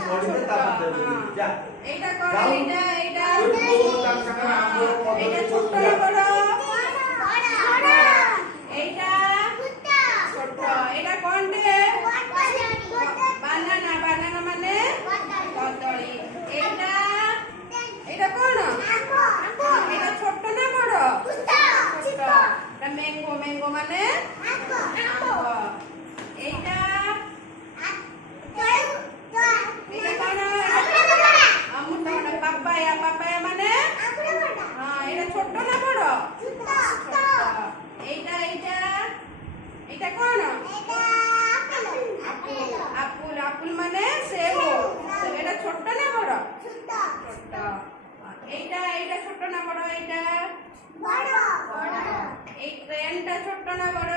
সরিয়ে তারপর যা এইটা কর এইটা এইটা এইটা ছোট না বড় এইটা ছোট এটা কোনটে বানানা বানানা মানে কদলী এইটা এটা কোন এটা ছোট না বড় ছোট এটা ম্যাঙ্গো ম্যাঙ্গো মানে আঙ্গুর এইটা এটা কোন আঙ্গুর না পাপায়া পাপায়া মানে হ্যাঁ এটা ছোট না বড় ছোট এইটা এইটা এটা কোন আপেল আপেল মানে সেব এটা ছোট না বড় ছোট এইটা এইটা ছোট না বড় এইটা বড় এই ট্রেনটা ছোট না বড়